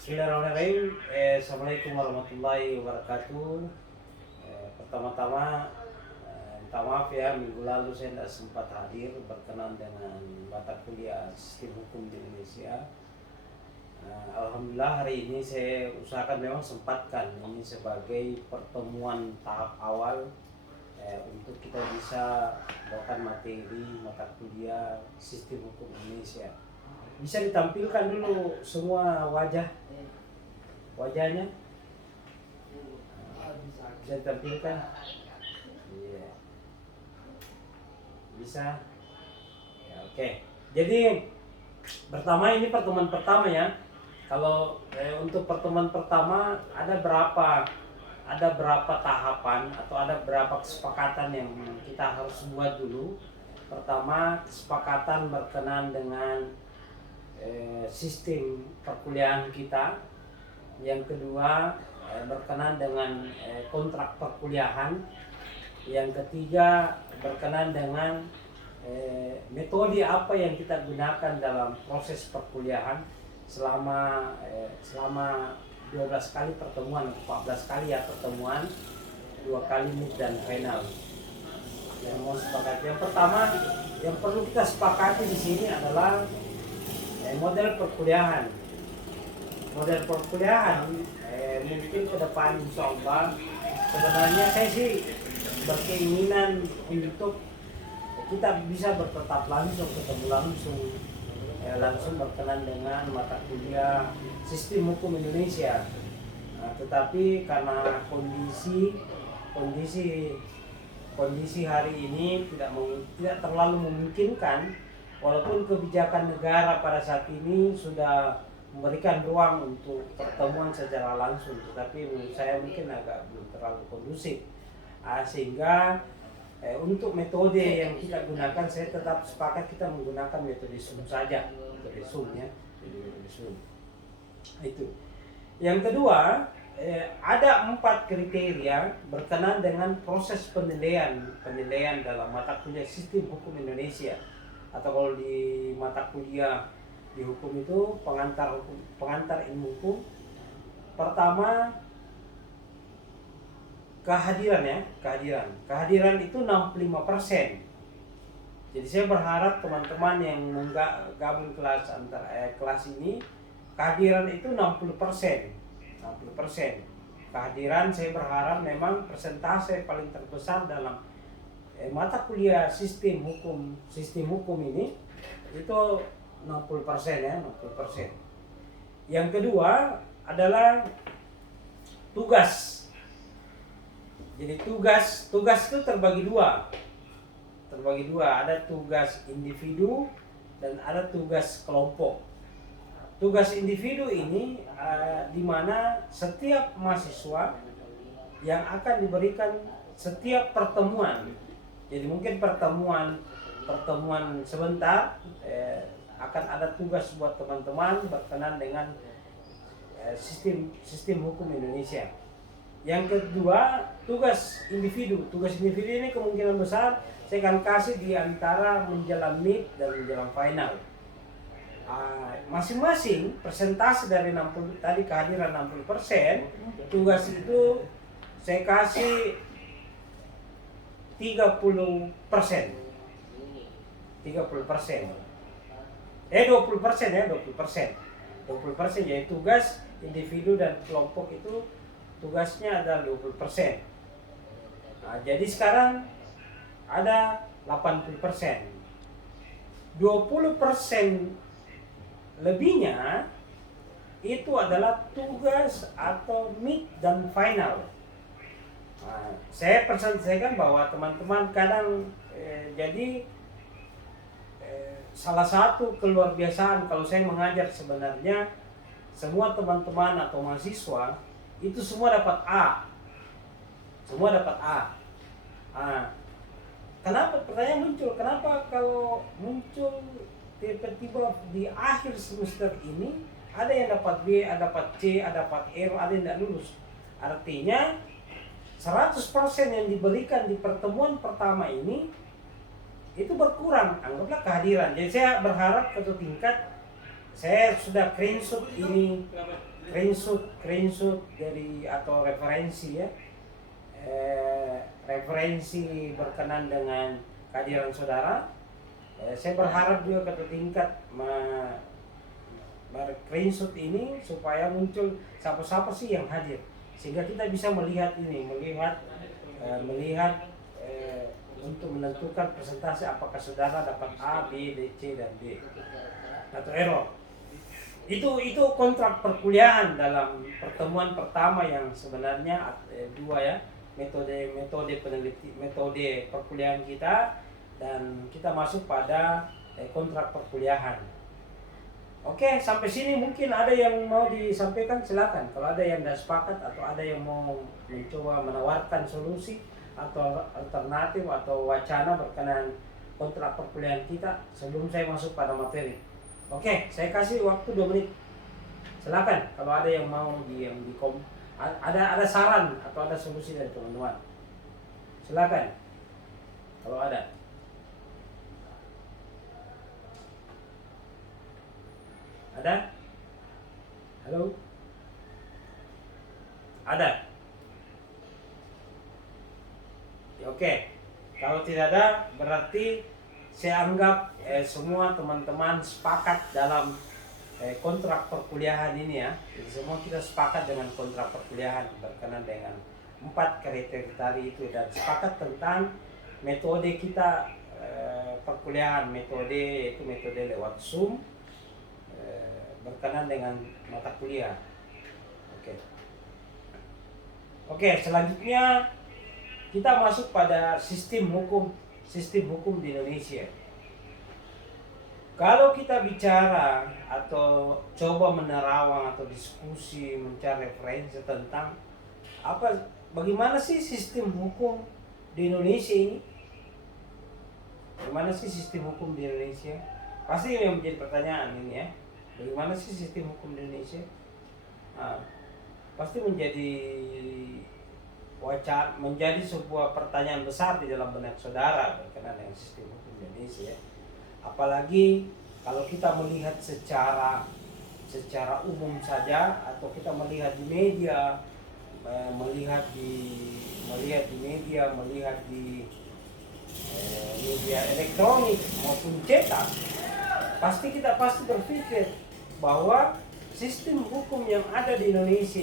Bismillahirrahmanirrahim. Assalamualaikum warahmatullahi wabarakatuh. Pertama-tama, minta maaf ya, minggu lalu saya tidak sempat hadir berkenan dengan mata kuliah Sistem Hukum di Indonesia. Alhamdulillah hari ini saya usahakan memang sempatkan ini sebagai pertemuan tahap awal untuk kita bisa bawakan materi mata kuliah Sistem Hukum Indonesia. Bisa ditampilkan dulu semua wajahnya, bisa ditampilkan. Iya, bisa ya, oke. Jadi ini pertemuan pertama ya. Kalau untuk pertemuan pertama ada berapa tahapan atau ada berapa kesepakatan yang kita harus buat dulu. Pertama, kesepakatan berkenan dengan sistem perkuliahan kita. Yang kedua, berkenan dengan kontrak perkuliahan. Yang ketiga, berkenan dengan metode apa yang kita gunakan dalam proses perkuliahan selama 12 kali pertemuan, 14 kali ya pertemuan, 2 kali mid dan final. Yang mau sepakati, yang pertama yang perlu kita sepakati di sini adalah model perkuliahan. Model perkuliahan mungkin ke depan insya Allah, sebenarnya saya sih berkeinginan untuk kita bisa bertetap langsung, ketemu langsung berkenan dengan mata kuliah Sistem Hukum Indonesia. Tetapi karena kondisi hari ini tidak terlalu memungkinkan, walaupun kebijakan negara pada saat ini sudah memberikan ruang untuk pertemuan secara langsung, tetapi menurut saya mungkin agak belum terlalu kondusif. Sehingga untuk metode yang kita gunakan, saya tetap sepakat kita menggunakan metode Zoom saja, metode Zoom ya, metode Zoom. Itu. Yang kedua, ada 4 kriteria berkenan dengan proses penilaian dalam mata kuliah Sistem Hukum Indonesia, atau kalau di mata kuliah di hukum itu pengantar ilmu hukum. Pertama, kehadiran itu 65%. Jadi saya berharap teman-teman yang gabung kelas ini, kehadiran itu 60%. Kehadiran saya berharap memang persentase paling terbesar dalam mata kuliah sistem hukum ini itu 60% ya, 60%. Yang kedua adalah tugas. Jadi tugas itu terbagi dua, ada tugas individu dan ada tugas kelompok. Tugas individu ini di mana setiap mahasiswa yang akan diberikan setiap pertemuan. Jadi mungkin pertemuan sebentar akan ada tugas buat teman-teman berkenan dengan sistem hukum Indonesia. Yang kedua, tugas individu. Tugas individu ini kemungkinan besar saya akan kasih di antara menjelang mid dan menjelang final. Masing-masing persentase dari 60 tadi, kehadiran 60%, tugas itu saya kasih 30%. 20% ya, 20%. Jadi tugas individu dan kelompok itu tugasnya ada 20%. Jadi sekarang ada 80%. 20% lebihnya itu adalah tugas atau mid dan final. Saya perhatikan bahwa teman-teman kadang jadi salah satu keluar biasaan kalau saya mengajar, sebenarnya semua teman-teman atau mahasiswa itu semua dapat A. Kenapa? Pertanyaan muncul, kenapa kalau muncul tiba-tiba di akhir semester ini ada yang dapat B, ada dapat C, ada dapat E, ada yang tidak lulus. Artinya 100% yang diberikan di pertemuan pertama ini itu berkurang, anggaplah kehadiran. Jadi saya berharap ke tingkat, saya sudah screenshot ini screenshot dari atau referensi ya, referensi berkenan dengan kehadiran saudara. Saya berharap juga ke tingkat screenshot ini supaya muncul siapa-siapa sih yang hadir, sehingga kita bisa melihat untuk menentukan presentasi apakah saudara dapat A, B, D, C dan D atau error. Itu kontrak perkuliahan dalam pertemuan pertama yang sebenarnya dua ya, metode perkuliahan kita, dan kita masuk pada kontrak perkuliahan. Oke, sampai sini mungkin ada yang mau disampaikan, silakan. Kalau ada yang tidak sepakat atau ada yang mau mencoba menawarkan solusi atau alternatif atau wacana berkenaan kontrak perkuliahan kita sebelum saya masuk pada materi. Oke, saya kasih waktu 2 menit. Silakan kalau ada yang mau ada saran atau ada solusi dari teman-teman. Silakan. Kalau ada. Ada? Halo? Ada? Oke. Kalau tidak ada, berarti saya anggap semua teman-teman sepakat dalam kontrak perkuliahan ini ya. Jadi semua kita sepakat dengan kontrak perkuliahan berkenan dengan 4 kriteria tadi itu, dan sepakat tentang metode kita perkuliahan, metode itu metode lewat Zoom berkenan dengan mata kuliah. Oke, selanjutnya kita masuk pada sistem hukum di Indonesia. Kalau kita bicara atau coba menerawang atau diskusi mencari referensi tentang bagaimana sih sistem hukum di Indonesia ini? Bagaimana sih sistem hukum di Indonesia? Pasti yang menjadi pertanyaan ini ya. Bagaimana sih sistem hukum di Indonesia? Pasti menjadi sebuah pertanyaan besar di dalam benak saudara berkenaan dengan sistem hukum Indonesia. Apalagi kalau kita melihat secara umum saja, atau kita melihat di media, melihat di media elektronik maupun cetak, kita pasti berpikir bahwa sistem hukum yang ada di Indonesia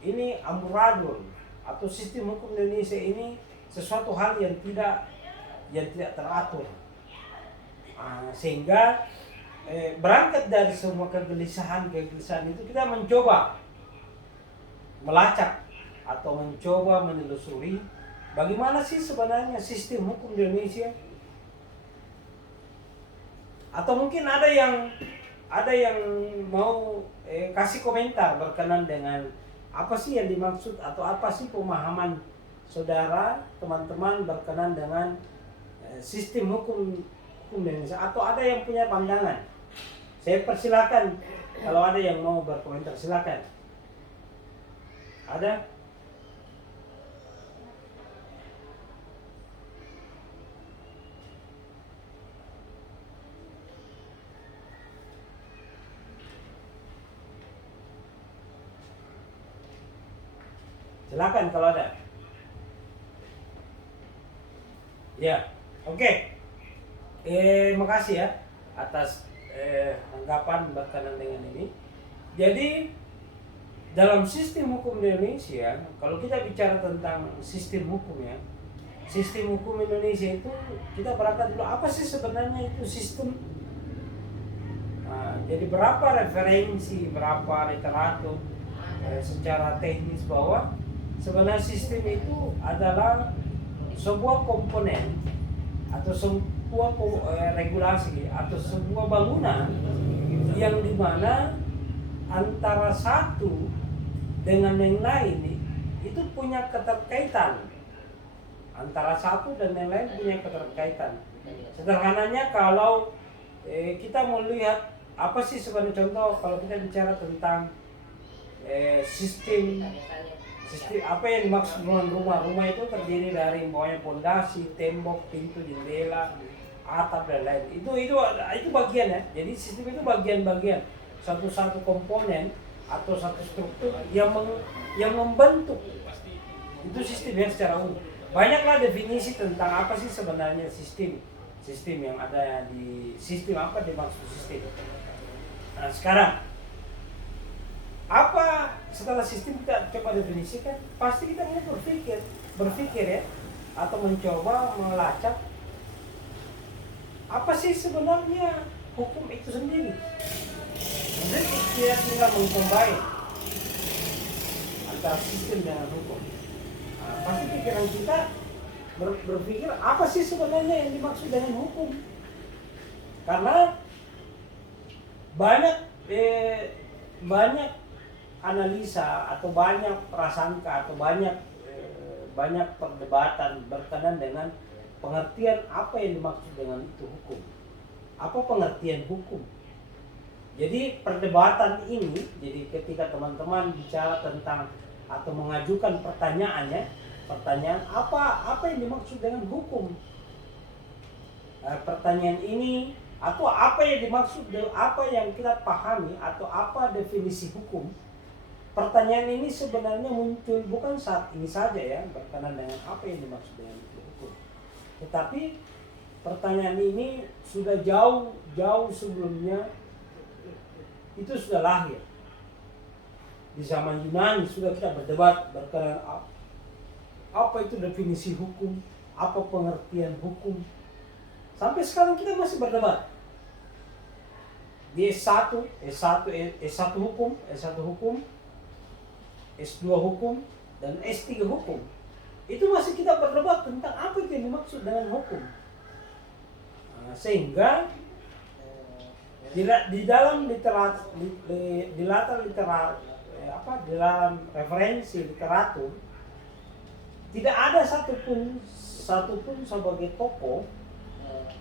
ini amburadul, atau sistem hukum Indonesia ini sesuatu hal yang tidak teratur. Sehingga berangkat dari semua kegelisahan itu, kita mencoba melacak atau mencoba menelusuri bagaimana sih sebenarnya sistem hukum di Indonesia. Atau mungkin ada yang mau kasih komentar berkenan dengan apa sih yang dimaksud atau apa sih pemahaman saudara, teman-teman berkenan dengan sistem hukum Indonesia, atau ada yang punya pandangan. Saya persilakan kalau ada yang mau berkomentar, silakan. Ada? Silakan kalau ada. Ya, oke. Makasih ya atas anggapan berkenan dengan ini. Jadi dalam sistem hukum di Indonesia, kalau kita bicara tentang sistem hukum ya, sistem hukum Indonesia itu kita berangkat dulu apa sih sebenarnya itu sistem. Jadi berapa referensi, berapa literatur secara teknis bahwa sebenarnya sistem itu adalah sebuah komponen atau sebuah regulasi atau sebuah bangunan yang dimana antara satu dengan yang lain itu punya keterkaitan. Antara satu dan yang lain punya keterkaitan. Sederhananya kalau kita melihat apa sih sebenarnya, contoh kalau kita bicara tentang sistem apa yang dimaksud dengan rumah itu terdiri dari pondasi, tembok, pintu, jendela, atap dan lain. Itu bagian ya. Jadi sistem itu bagian-bagian, satu komponen atau satu struktur yang membentuk itu sistem yang secara umum. Banyaklah definisi tentang apa sih sebenarnya sistem yang ada di sistem, apa dimaksud sistem. Nah sekarang apa setelah sistem kita coba definisikan, pasti kita mulai berpikir ya, atau mencoba melacak apa sih sebenarnya hukum itu sendiri. Jadi kita tinggal mengcombine antara sistem dengan hukum. Nah, pasti pikiran kita berpikir apa sih sebenarnya yang dimaksud dengan hukum. Karena banyak analisa atau banyak prasangka atau banyak perdebatan berkenaan dengan pengertian apa yang dimaksud dengan itu hukum. Apa pengertian hukum? Jadi perdebatan ini, jadi ketika teman-teman bicara tentang atau mengajukan pertanyaan apa yang dimaksud dengan hukum? Pertanyaan ini atau apa yang dimaksud, apa yang kita pahami atau apa definisi hukum? Pertanyaan ini sebenarnya muncul bukan saat ini saja ya, berkenaan dengan apa yang dimaksud dengan hukum. Tetapi pertanyaan ini sudah jauh sebelumnya itu sudah lahir. Di zaman Yunani sudah kita berdebat berkenaan apa itu definisi hukum, apa pengertian hukum. Sampai sekarang kita masih berdebat. Di S1 hukum, S2 hukum, dan S3 hukum. Itu masih kita berdebat tentang apa itu yang dimaksud dengan hukum. Nah, sehingga di dalam di dalam referensi literatur tidak ada satupun sebagai tokoh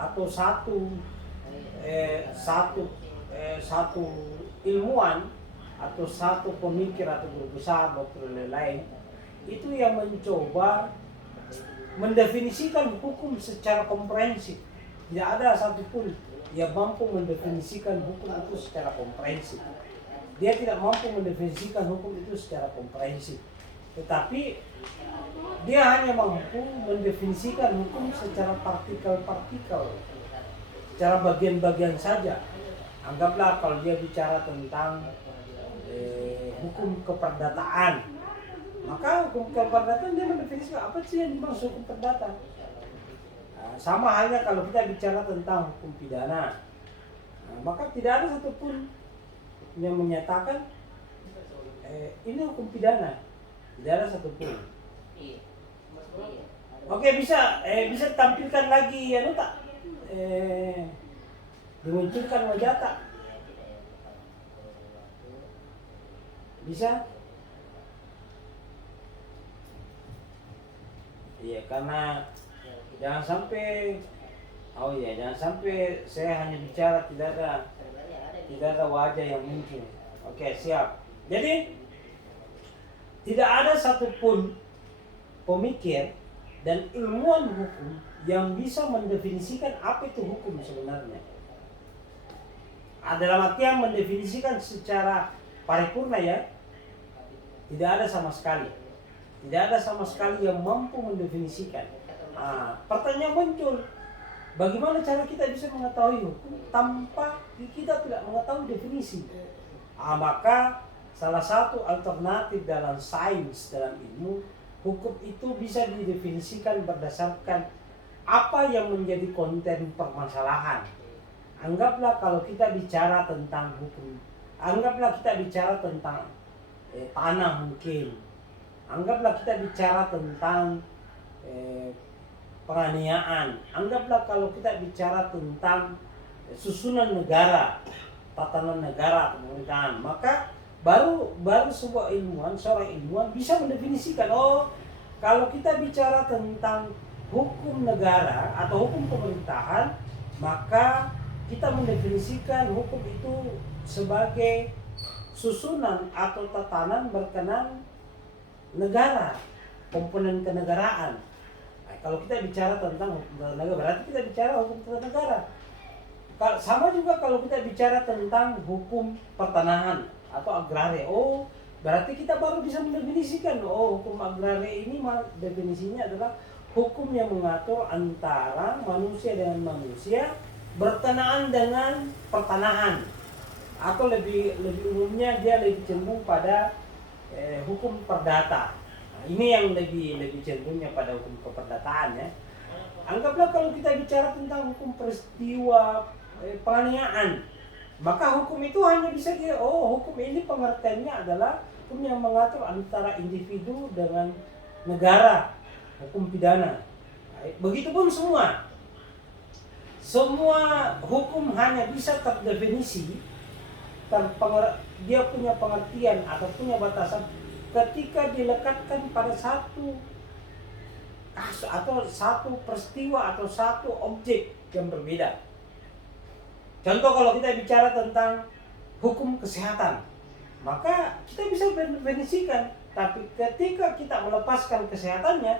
atau satu ilmuwan atau satu pemikir atau guru besar dokter lain itu yang mencoba mendefinisikan hukum secara komprehensif. Tidak ada satupun yang mampu mendefinisikan hukum itu secara komprehensif. Dia tidak mampu mendefinisikan hukum itu secara komprehensif. Tetapi dia hanya mampu mendefinisikan hukum secara partikel-partikel, secara bagian-bagian saja. Anggaplah kalau dia bicara tentang hukum keperdataan, maka hukum keperdataan dia mendefinisikan apa sih yang dimaksud hukum perdata. Sama halnya kalau kita bicara tentang hukum pidana, maka tidak ada satupun yang menyatakan ini hukum pidana, tidak ada satupun. Oke, bisa tampilkan lagi tak? Dimunculkan wajah tak? Bisa? Iya, karena jangan sampai saya hanya bicara tidak ada wajah yang muncul. Oke, siap. Jadi tidak ada satupun pemikir dan ilmuwan hukum yang bisa mendefinisikan apa itu hukum sebenarnya. Dalam artian mendefinisikan secara paripurna ya, tidak ada sama sekali. Tidak ada sama sekali yang mampu mendefinisikan. Pertanyaan muncul, bagaimana cara kita bisa mengetahui hukum tanpa kita tidak mengetahui definisi? Maka salah satu alternatif dalam sains, dalam ilmu, hukum itu bisa didefinisikan berdasarkan apa yang menjadi konten permasalahan. Anggaplah kalau kita bicara tentang hukum, anggaplah kita bicara tentang tanah mungkin. Anggaplah kita bicara tentang penganiayaan. Anggaplah kalau kita bicara tentang susunan negara, tatanan negara, pemerintahan, maka baru seorang ilmuwan bisa mendefinisikan, kalau kita bicara tentang hukum negara atau hukum pemerintahan, maka kita mendefinisikan hukum itu sebagai susunan atau tatanan berkenan negara, komponen kenegaraan. Kalau kita bicara tentang hukum tata negara, berarti kita bicara hukum tata negara. Sama juga kalau kita bicara tentang hukum pertanahan atau agraria. Oh, berarti kita baru bisa mendefinisikan. Oh, hukum agraria ini definisinya adalah hukum yang mengatur antara manusia dengan manusia berkenaan dengan pertanahan, atau lebih umumnya dia lebih cenderung pada hukum perdata. Nah, ini yang lebih cenderungnya pada hukum keperdataan ya. Anggaplah kalau kita bicara tentang hukum peristiwa penganiayaan, maka hukum itu hanya bisa hukum ini pengertiannya adalah hukum yang mengatur antara individu dengan negara, hukum pidana. Begitupun semua hukum hanya bisa terdefinisi, dia punya pengertian atau punya batasan ketika dilekatkan pada satu atau satu peristiwa atau satu objek yang berbeda. Contoh, kalau kita bicara tentang hukum kesehatan, maka kita bisa mendefinisikan, tapi ketika kita melepaskan kesehatannya,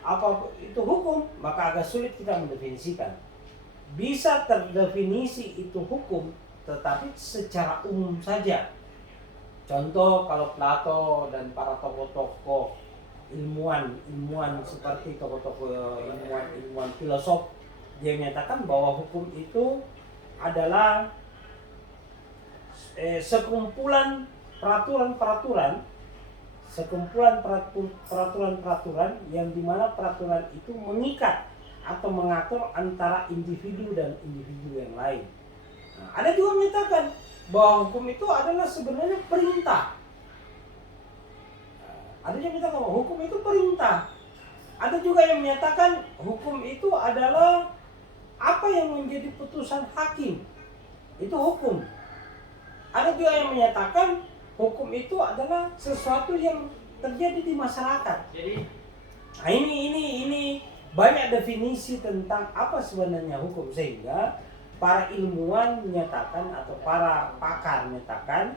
apa itu hukum, maka agak sulit kita mendefinisikan. Bisa terdefinisi itu hukum, tetapi secara umum saja. Contoh, kalau Plato dan para tokoh-tokoh ilmuwan seperti tokoh-tokoh ilmuwan filosof, dia menyatakan bahwa hukum itu adalah sekumpulan peraturan yang dimana peraturan itu mengikat atau mengatur antara individu dan individu yang lain. Nah, ada juga menyatakan bahwa hukum itu adalah sebenarnya perintah. Ada yang menyatakan bahwa hukum itu perintah. Ada juga yang menyatakan hukum itu adalah apa yang menjadi putusan hakim. Itu hukum. Ada juga yang menyatakan hukum itu adalah sesuatu yang terjadi di masyarakat. Nah, ini banyak definisi tentang apa sebenarnya hukum, sehingga para ilmuwan menyatakan atau para pakar menyatakan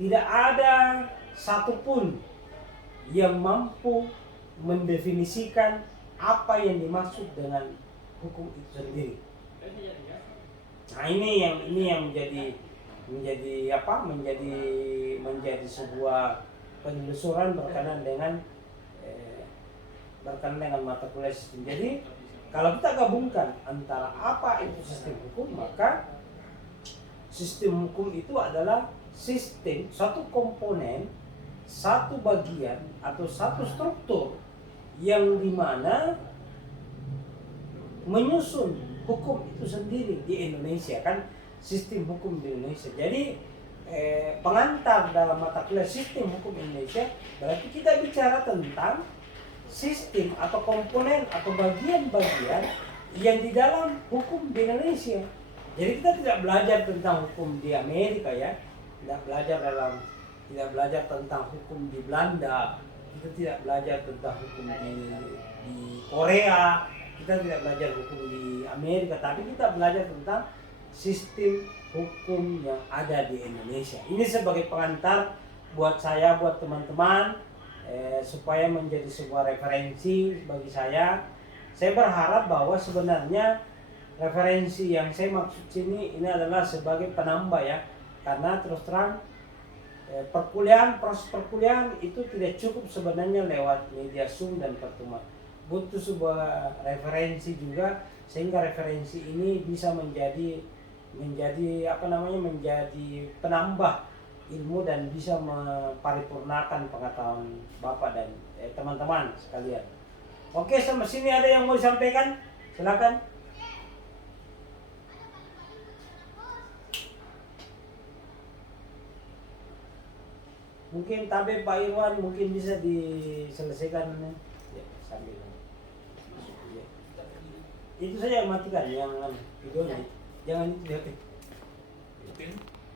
tidak ada satupun yang mampu mendefinisikan apa yang dimaksud dengan hukum itu sendiri. Nah, ini yang menjadi sebuah penelusuran berkenaan dengan mata kuliah sistem. Jadi kalau kita gabungkan antara apa itu sistem hukum, maka sistem hukum itu adalah sistem, satu komponen, satu bagian atau satu struktur yang dimana menyusun hukum itu sendiri di Indonesia, kan sistem hukum di Indonesia. Jadi pengantar dalam mata kuliah sistem hukum Indonesia, berarti kita bicara tentang sistem atau komponen atau bagian-bagian yang di dalam hukum di Indonesia. Jadi kita tidak belajar tentang hukum di Amerika ya, tidak belajar tentang hukum di Belanda, kita tidak belajar tentang hukum di Korea, kita tidak belajar hukum di Amerika, tapi kita belajar tentang sistem hukum yang ada di Indonesia. Ini sebagai pengantar buat saya, buat teman-teman, supaya menjadi sebuah referensi bagi saya. Saya berharap bahwa sebenarnya referensi yang saya maksud sini ini adalah sebagai penambah ya, karena terus terang proses perkuliahan itu tidak cukup sebenarnya lewat media Zoom dan pertemuan. Butuh sebuah referensi juga, sehingga referensi ini bisa menjadi penambah ilmu dan bisa memparipurnakan pengetahuan Bapak dan teman-teman sekalian. Oke, sampai sini ada yang mau disampaikan? Silakan. Mungkin Tabe Pak Irwan mungkin bisa diselesaikan ya, sambil ya. Itu saja, matikan yang videonya, jangan itu.